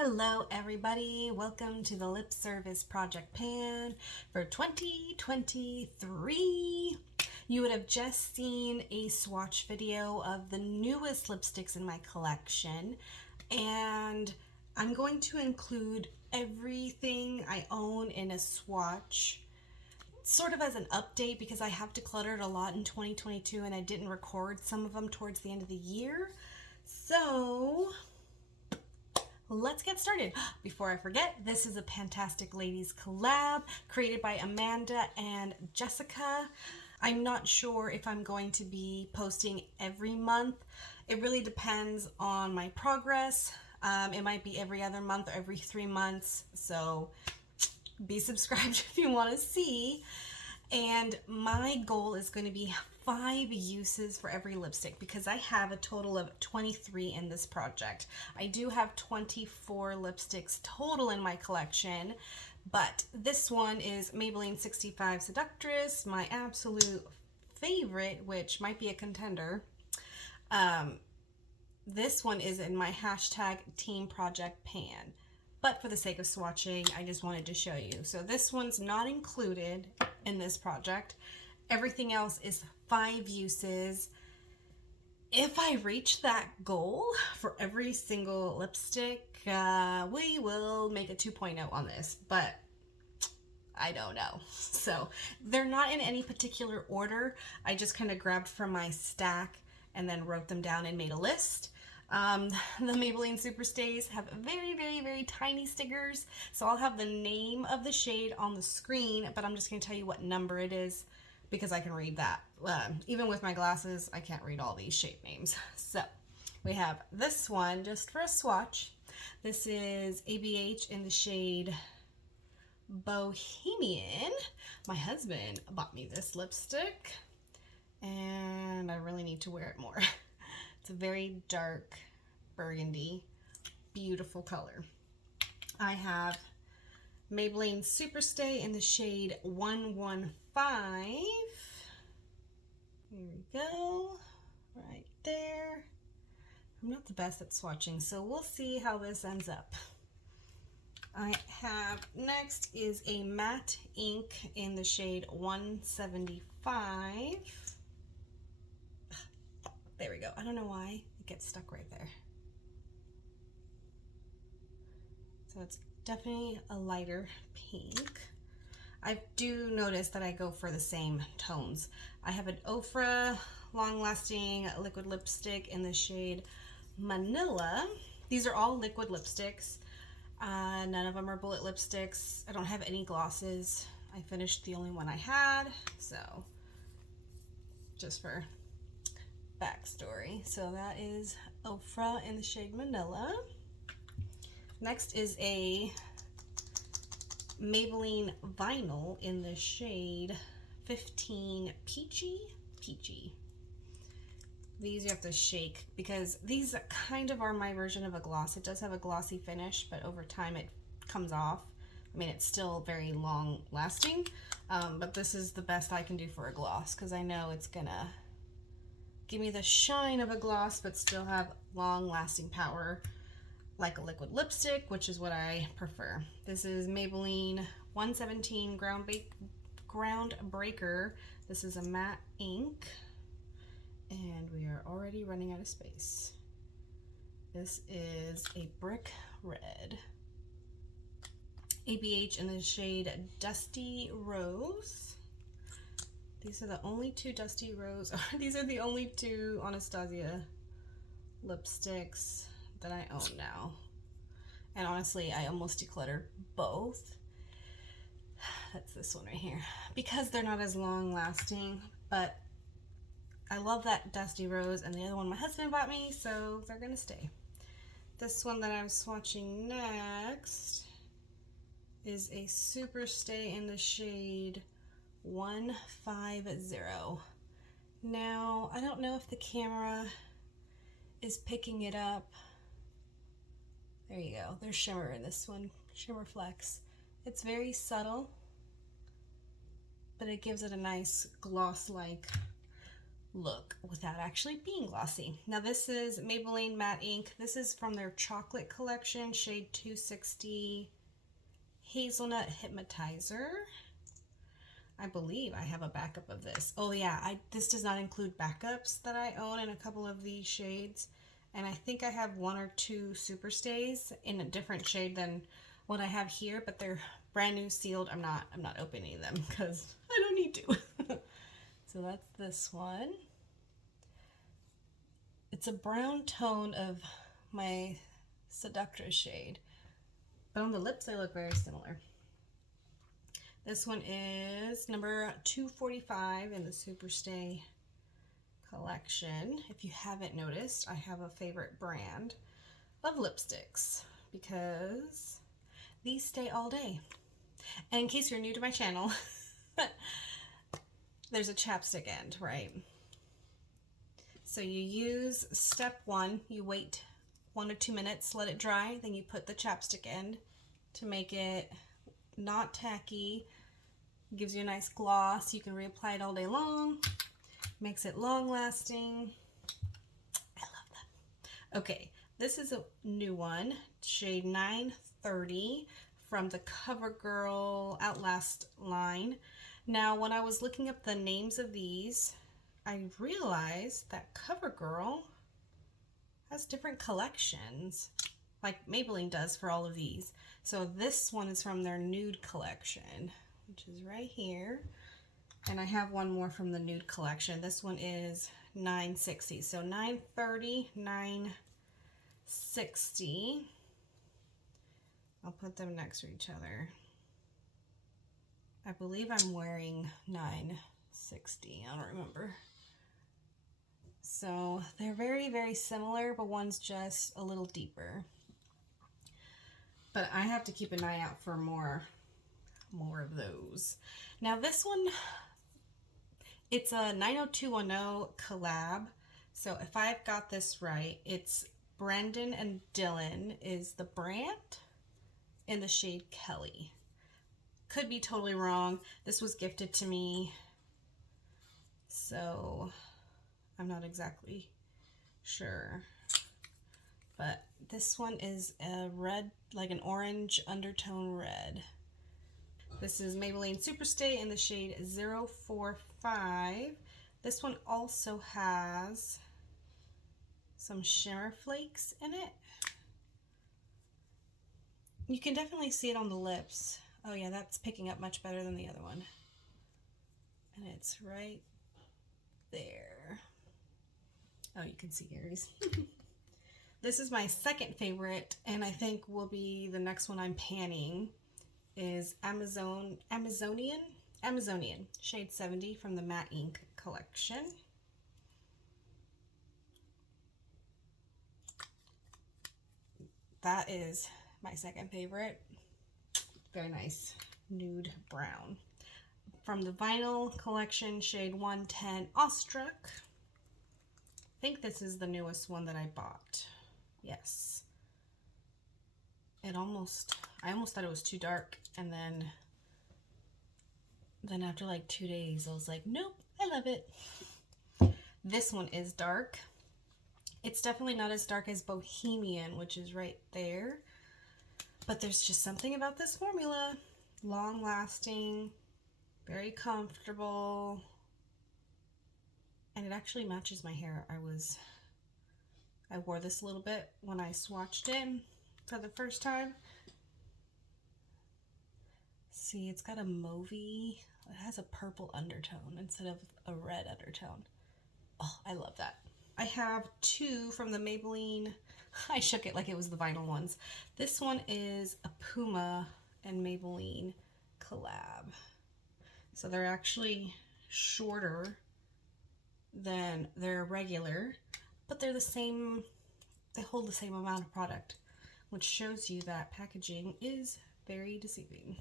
Hello everybody, welcome to the Lip Service Project Pan for 2023. You would have just seen a swatch video of the newest lipsticks in my collection, and I'm going to include everything I own in a swatch sort of as an update because I have decluttered a lot in 2022 and I didn't record some of them towards the end of the year. So let's get started. Before I forget, this is a Pantastic Ladies collab created by Amanda and Jessica. I'm not sure if I'm going to be posting every month. It really depends on my progress. It might be every other month or every 3 months. So be subscribed if you want to see. And my goal is going to be 5 uses for every lipstick because I have a total of 23 in this project. I do have 24 lipsticks total in my collection, but this one is Maybelline 65 Seductress, my absolute favorite, which might be a contender. This one is in my hashtag Team Project Pan. But for the sake of swatching, I just wanted to show you. So this one's not included in this project. Everything else is 5 uses. If I reach that goal for every single lipstick, we will make a 2.0 on this, but I don't know. So they're not in any particular order. I just kind of grabbed from my stack and then wrote them down and made a list. The Maybelline Superstays have very tiny stickers, so I'll have the name of the shade on the screen, but I'm just going to tell you what number it is because I can read that. Even with my glasses, I can't read all these shade names. So we have this one just for a swatch. This is ABH in the shade Bohemian. My husband bought me this lipstick and I really need to wear it more. It's a very dark burgundy, beautiful color. I have Maybelline Superstay in the shade 115. Here we go, right there. I'm not the best at swatching, so we'll see how this ends up. I have next is a matte ink in the shade 175. There we go. I don't know why it gets stuck right there. So it's definitely a lighter pink. I do notice that I go for the same tones. I have an Ofra long-lasting liquid lipstick in the shade Manila. These are all liquid lipsticks. None of them are bullet lipsticks. I don't have any glosses. I finished the only one I had, so just for backstory. So that is Ofra in the shade Manila. Next is a Maybelline Vinyl in the shade 15 Peachy. These you have to shake because these kind of are my version of a gloss. It does have a glossy finish, but over time it comes off. I mean, it's still very long lasting, but this is the best I can do for a gloss because I know it's gonna give me the shine of a gloss but still have long-lasting power like a liquid lipstick, which is what I prefer. This is Maybelline 117 Groundbreaker. This is a matte ink, and we are already running out of space. This is a brick red. ABH in the shade Dusty Rose. These are the only 2 Dusty Rose. These are the only 2 Anastasia lipsticks that I own now. And honestly, I almost decluttered both. That's this one right here. Because they're not as long lasting, but I love that Dusty Rose and the other one my husband bought me, so they're gonna stay. This one that I'm swatching next is a Superstay in the shade 150. Now, I don't know if the camera is picking it up. There you go. There's shimmer in this one. Shimmer flecks. It's very subtle, but it gives it a nice gloss-like look without actually being glossy. Now this is Maybelline Matte Ink. This is from their chocolate collection, shade 260 Hazelnut Hypnotizer. I believe I have a backup of this. Oh yeah, this does not include backups that I own in a couple of these shades. And I think I have 1 or 2 super stays in a different shade than what I have here, but they're brand new sealed. I'm not opening them because I don't need to. So that's this one. It's a brown tone of my Seductress shade, but on the lips they look very similar. This one is number 245 in the Superstay collection. If you haven't noticed, I have a favorite brand of lipsticks because these stay all day. And in case you're new to my channel, there's a chapstick end, right? So you use step 1, you wait 1 or 2 minutes, let it dry, then you put the chapstick end to make it not tacky. Gives you a nice gloss. You can reapply it all day long. Makes it long lasting. I love them. Okay, this is a new one, shade 930 from the CoverGirl Outlast line. Now, when I was looking up the names of these, I realized that CoverGirl has different collections, like Maybelline does for all of these. So this one is from their nude collection, which is right here. And I have one more from the nude collection. This one is 960. So 930, 960. I'll put them next to each other. I believe I'm wearing 960. I don't remember. So they're very, very similar, but one's just a little deeper. But I have to keep an eye out for more of those. Now this one, it's a 90210 collab. So if I've got this right, it's Brendan and Dylan is the brand in the shade Kelly. Could be totally wrong. This was gifted to me, so I'm not exactly sure. But this one is a red, like an orange undertone red. This is Maybelline Superstay in the shade 045. This one also has some shimmer flakes in it. You can definitely see it on the lips. Oh yeah, that's picking up much better than the other one. And it's right there. Oh, you can see Gary's. This is my second favorite, and I think will be the next one I'm panning, is Amazonian, shade 70 from the Matte Ink collection. That is my second favorite. Very nice nude brown. From the Vinyl collection, shade 110 Awestruck. I think this is the newest one that I bought. Yes. I almost thought it was too dark, and then after like 2 days I was like, nope, I love it. This one is dark. It's definitely not as dark as Bohemian, which is right there, but there's just something about this formula. Long lasting, very comfortable, and it actually matches my hair. I wore this a little bit when I swatched it for the first time. See, it's got a mauvey, it has a purple undertone instead of a red undertone. Oh, I love that. I have 2 from the Maybelline. I shook it like it was the vinyl ones. This one is a Puma and Maybelline collab. So they're actually shorter than their regular, but they're the same, they hold the same amount of product, which shows you that packaging is very deceiving.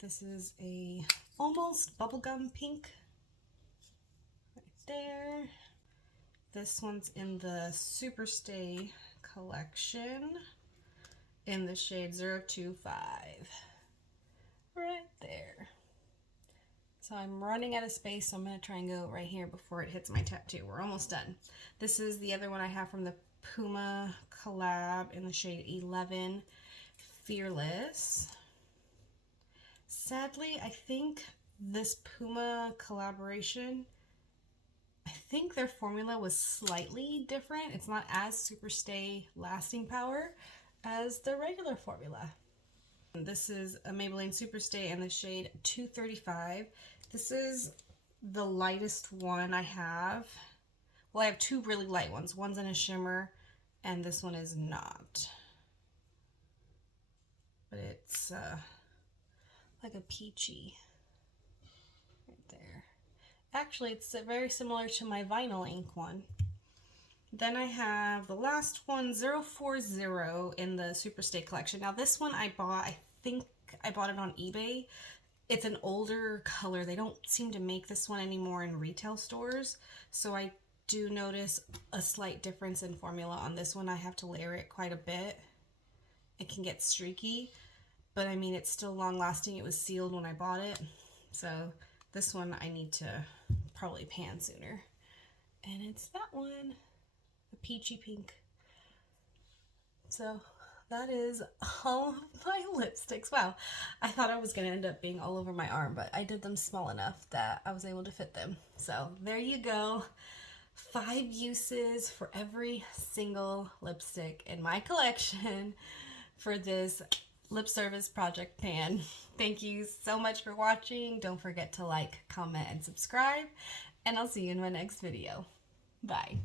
This is a almost bubblegum pink right there. This one's in the Superstay collection in the shade 025. Right there. It's So I'm running out of space, so I'm going to try and go right here before it hits my tattoo. We're almost done. This is the other one I have from the Puma collab in the shade 11, Fearless. Sadly, I think this Puma collaboration, I think their formula was slightly different. It's not as super stay lasting power as the regular formula. This is a Maybelline Super Stay in the shade 235. This is the lightest one I have. Well, I have two really light ones. One's in a shimmer and this one is not. But it's like a peachy right there. Actually, it's very similar to my vinyl ink one. Then I have the last one, 040 in the Super Stay collection. Now this one I bought, I think I bought it on eBay. It's an older color. They don't seem to make this one anymore in retail stores. So I do notice a slight difference in formula on this one. I have to layer it quite a bit. It can get streaky, but I mean, it's still long lasting. It was sealed when I bought it. So this one I need to probably pan sooner. And it's that one. A peachy pink. So that is all of my lipsticks. Wow, I thought I was going to end up being all over my arm, but I did them small enough that I was able to fit them. So there you go. 5 uses for every single lipstick in my collection for this lip service project pan. Thank you so much for watching. Don't forget to like, comment, and subscribe, and I'll see you in my next video. Bye.